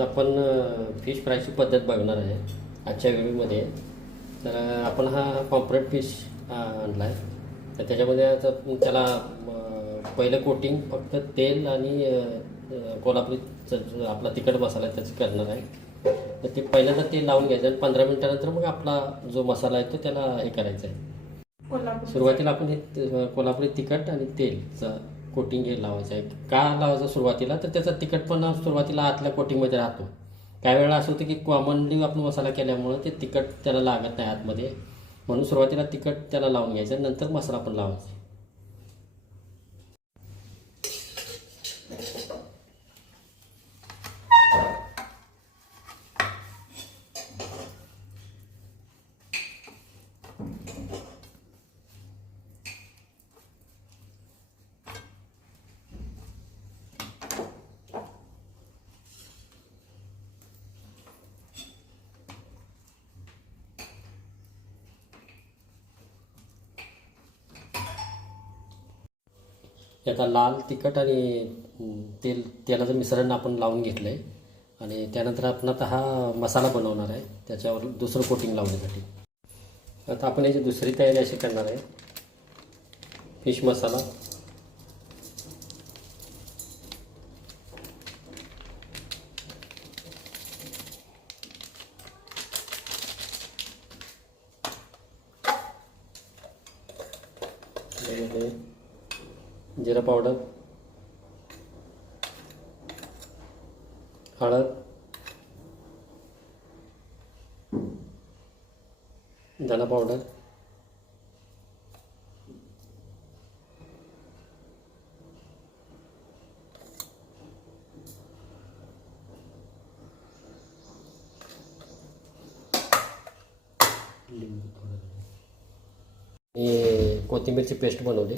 आज आपण फिश फ्रायची पद्धत बघणार आहे आजच्या व्हिडिओमध्ये. तर आपण हा पॉम्फ्रेट फिश आणला आहे. तर त्याच्यामध्ये आता त्याला पहिलं कोटिंग फक्त तेल आणि कोल्हापुरी आपला तिखट मसाला आहे त्याचं करणार आहे. तर ते पहिल्यांदा तेल लावून घ्यायचं आणि 15 मिनिटानंतर मग आपला जो मसाला आहे तो त्याला हे करायचा आहे. सुरुवातीला आपण हे कोल्हापुरी तिखट आणि तेलचं कोटिंग हे लावायचं आहे. का लावायचं सुरुवातीला, तर त्याचा तिखटपणा सुरुवातीला आतल्या कोटिंगमध्ये राहतो. काही वेळा असं होतं की कॉमनली आपण मसाला केल्यामुळं ते तिखट त्याला लागत नाही आतमध्ये, म्हणून सुरुवातीला तिखट त्याला लावून घ्यायचं, नंतर मसाला पण लावायचा. आता लाल तिखट आणि तेलाचं मिश्रण आपण लावून घेतलं आहे आणि त्यानंतर आपण आता हा मसाला बनवणार आहे त्याच्यावर दुसरं कोटिंग लावण्यासाठी. आता आपण याची दुसरी तयारी अशी करणार आहे. फिश मसाला, जिरा पावडर, हळद, धना पावडर, हे कोथिंबीरची पेस्ट बनवली,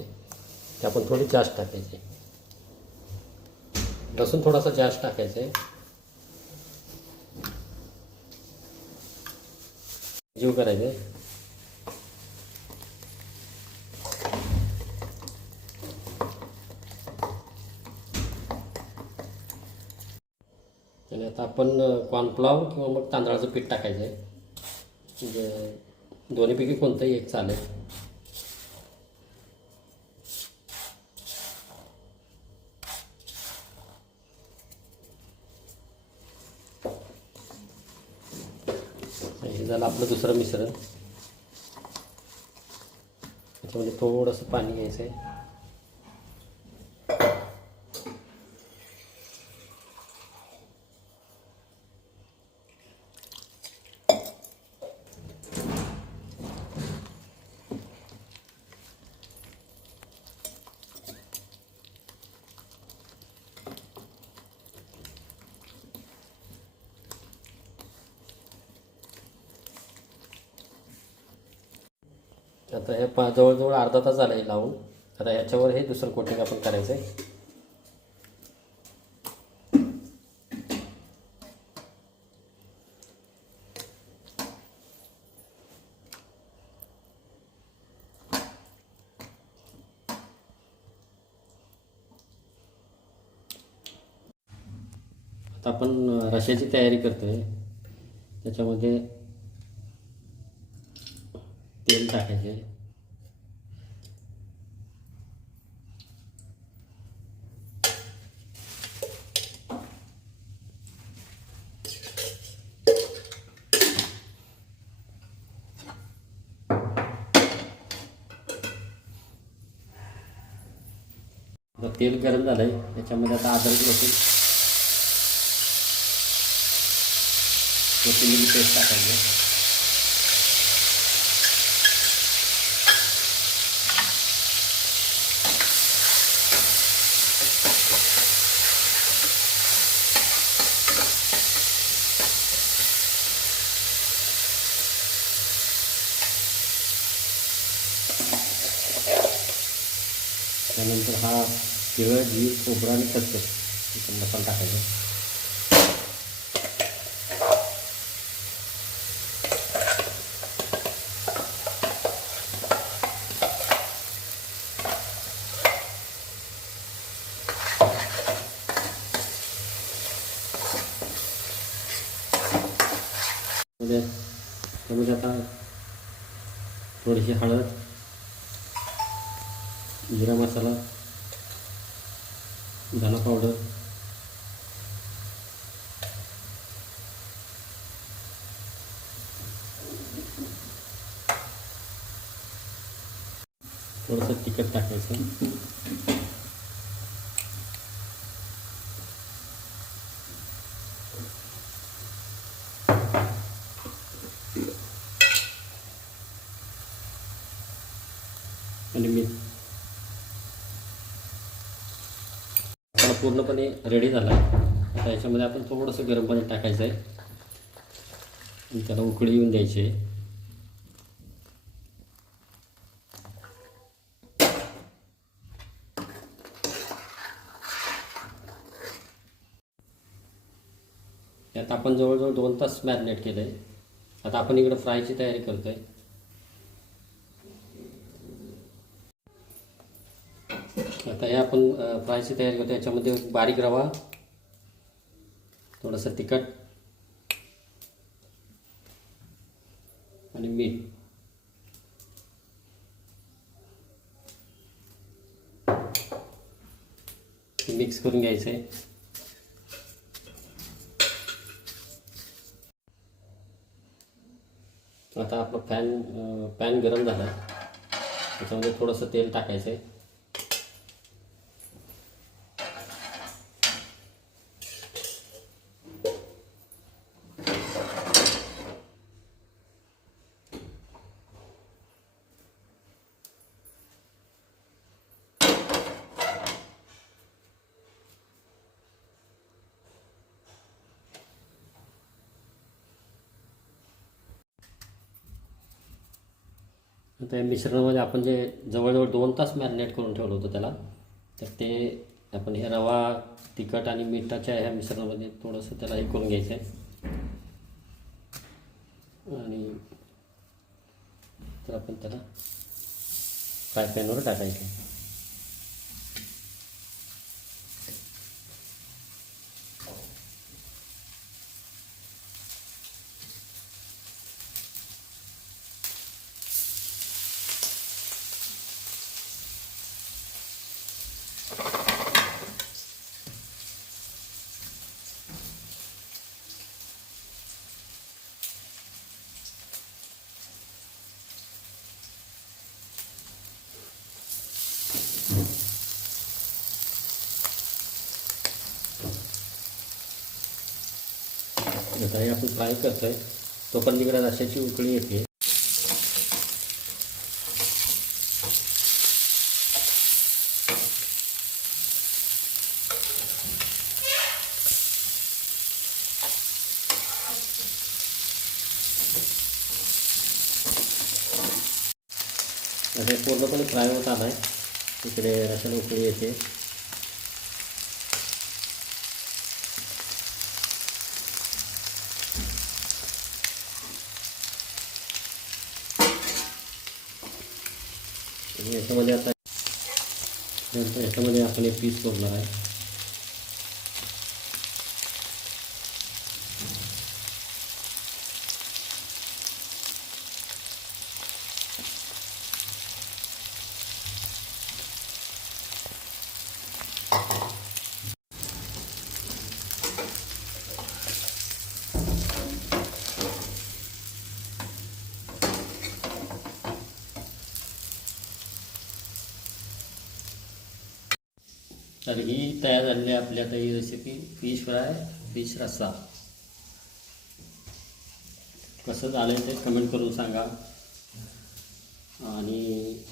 ते आपण थोडी जास्त टाकायची. लसूण थोडासा जास्त टाकायचं आहे. जीव करायचं आहे. आणि आता आपण कॉर्नफ्लॉवर किंवा मग तांदळाचं पीठ टाकायचं आहे. म्हणजे दोन्हीपैकी कोणतंही एक चालेल. हे झालं आपलं दुसरं मिश्रण. त्याच्यामध्ये थोडंसं पाणी घ्यायचं आहे. आता हे जवळजवळ अर्धा तास झाला हे लावून. आता ह्याच्यावर हे दुसरं कोटिंग आपण करायचं आहे. आता आपण रश्याची तयारी करतोय. त्याच्यामध्ये तेल टाकायचे, तेल गरम झालंय. त्याच्यामध्ये आता अद्रक लसूण कोथिंबीरची पेस्ट टाकायची. त्यानंतर हा केवळ जीर, खोबरा आणि खसखस मसाला टाकायचा. थोडीशी हळद, जिरा मसाला, धना पावडर, थोडंसं तिखट टाकायचं. आणि मीठ. आता पूर्णपणे रेडी झाला. आता याच्यामध्ये आपण थोडंसं गरम पाणी टाकायचं आहे आणि त्याला उकळी येऊन द्यायची आहे. यात आपण जवळजवळ 2 तास मॅरिनेट केलं आहे. आता आपण इकडं फ्रायची तयारी करतो आहे. आता हे आपण फ्रायची तयारी करतो. याच्यामध्ये बारीक रवा, थोडंसं तिखट आणि मीठ. मिक्स करून घ्यायचं आहे. आता आपला पॅन गरम झाला. त्याच्यामध्ये थोडंसं तेल टाकायचं आहे. आता या मिश्रणामध्ये आपण जे जवळजवळ 2 तास मॅरिनेट करून ठेवलं होतं त्याला, तर ते आपण हे रवा, तिखट आणि मिठाच्या ह्या मिश्रणामध्ये थोडंसं त्याला हे करून घ्यायचं आहे. आणि तर आपण त्याला फ्राय पॅनवर टाकायचं आहे. आता हे आपण फ्राय करतो आहे तोपर्यंत इकडे रश्श्याची उकळी येते. आता पूर्णपणे फ्राय होत आला आहे. इकडे रश्श्याला उकळी येते. याच्यामध्ये आता याच्यामध्ये आपण एक पीस सोडणार आहे. तर ही तयार झालेली आहे आपली आता ही रेसिपी फिश फ्राय, फिश रस्सा. कसं झालं ते कमेंट करून सांगा. आणि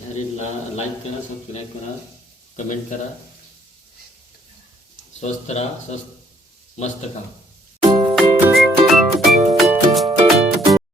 ह्याला लाईक करा, सबस्क्राईब करा, कमेंट करा. स्वस्त राहा, मस्त खा.